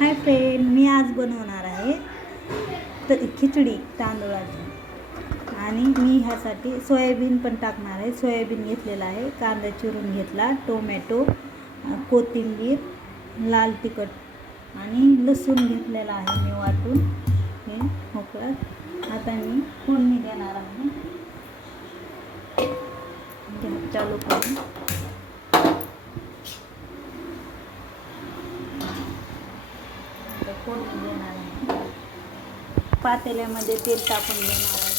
Hi friend मी आज बनवणार आहे तर खिचडी तांदूळाची. आणि मी ह्यासाठी सोयाबीन पण टाकणार आहे. सोयाबीन घेतलेलं आहे कांदा चिरून घेतला टोमॅटो कोथिंबीर लाल तिखट आणि लसूण घेतलेला आहे मी वाटून. हे मोकळं. आता मी फोडणी देणार आहे. चालू करून आता फोडणी देणार आहे पातेल्यामध्ये तेल टाकून देणार आहे.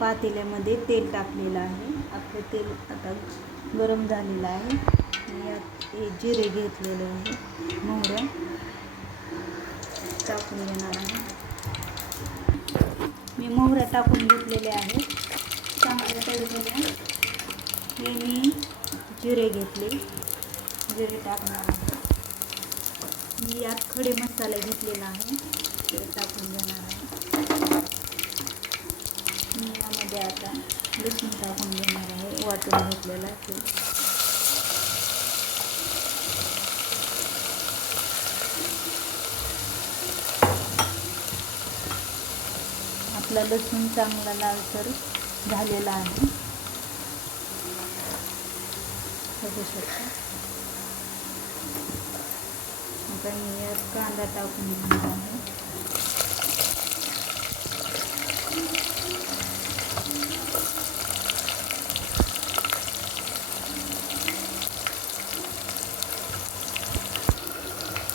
पातेल्यामध्ये तेल टाकलेलं आहे. आपलं तेल आता गरम झालेलं आहे. मी यात हे जिरे घेतलेले आहे. मोहरं टाकून घेणार आहे. मी मोहऱ्या टाकून घेतलेले आहे. चांगल्या तडकल्या हे मी. जिरे घेतले. जिरे टाकणार आहे. मी यात खडे मसाले घेतलेला आहे ते टाकून देणार आहे. मी यामध्ये आता लसूण टाकून देणार आहे. वाटून घेतलेला ते आपला लसूण चांगला लालसर झालेला आहे. बघू शकता. आता मी यात कांदा टाकून घेणार आहे.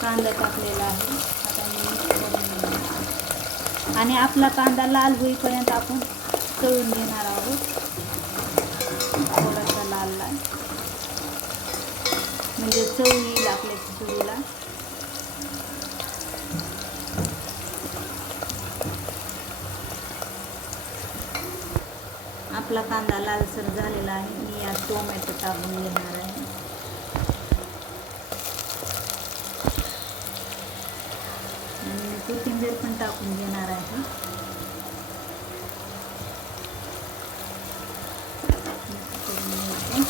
कांदा टाकलेला आहे. आता मी करून घेणार. आणि आपला कांदा लाल होईपर्यंत आपण तळून घेणार आहोत. थोडासा लाल लाल. म्हणजे चव येईल आपल्या खिचडीला. आपला कांदा लालसर झालेला आहे. मी यात टोमॅटो टाकून घेणार आहे. आणि कोथिंबीर पण टाकून घेणार आहे Mix करून घ्यायचं.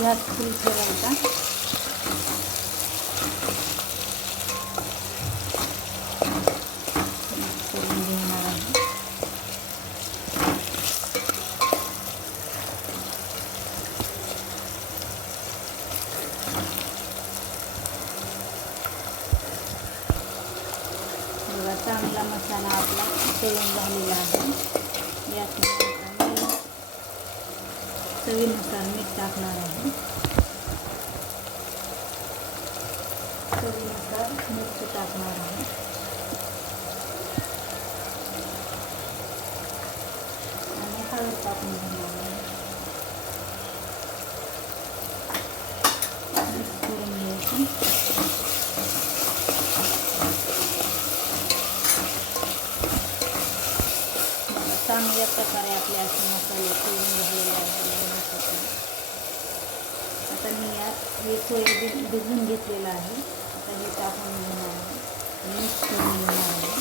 गॅस फुल ठेवायचा. घेणार आहे चांगला मसाला आपला तळून झालेला आहे. यात चवीनुसार मीठ टाकणार आहे. चवीनुसार मिरची टाकणार आहे. आणि हळद टाकून घेणार आहे. मिक्स करून घ्यायचं. बघा, चांगल्या प्रकारे आपले असे मसाले तळून झालेले आहे आता मी यात हे सोयाबीन भिजून घेतलेलं आहे. आता हे टाकून घेणार आहे. मिक्स करून घेणार आहे.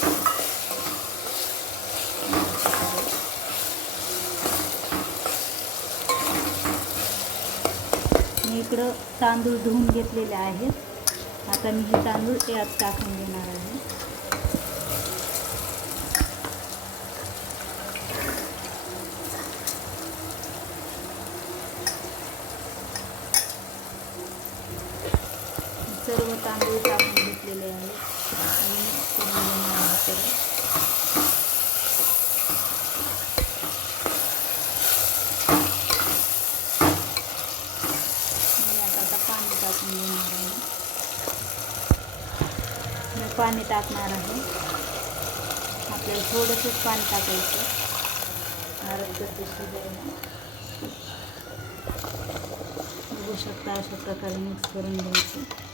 मी इकडं तांदूळ धुवून घेतलेले आहेत. आता मी हे तांदूळ यात टाकून घेणार आहे. सर्व तांदूळ टाकून घेतलेले आहेत आणि करून घेणार आहे मी आता आता पाणी टाकून घेणार आहे. मी पाणी टाकणार आहे. आपल्याला थोडंसंच पाणी टाकायचं आरोग्य शिजायला बघू शकता अशा प्रकारे मिक्स करून घ्यायचं.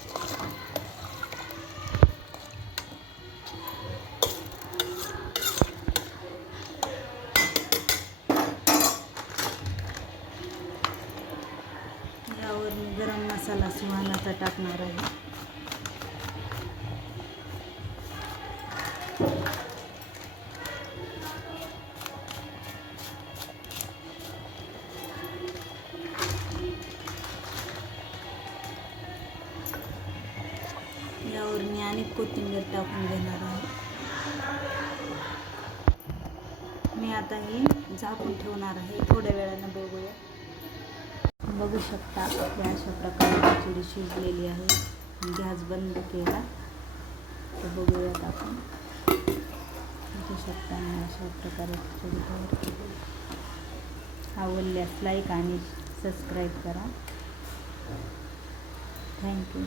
थोडा सुहानाचा टाकणार आहे. यावर मी आणि कोथिंबीर टाकून घेणार आहे. मी आता हे झाकून ठेवणार आहे. थोड्या वेळानं बघूया. बघू शकता आपल्या अशा प्रकारे खिचडी शिजलेली आहे. गॅस बंद केला. तर बघूयात आपण. बघू शकता मी अशा प्रकारे खिचडी तयार केली. आवडल्यास लाईक आणि सबस्क्राईब करा. थँक्यू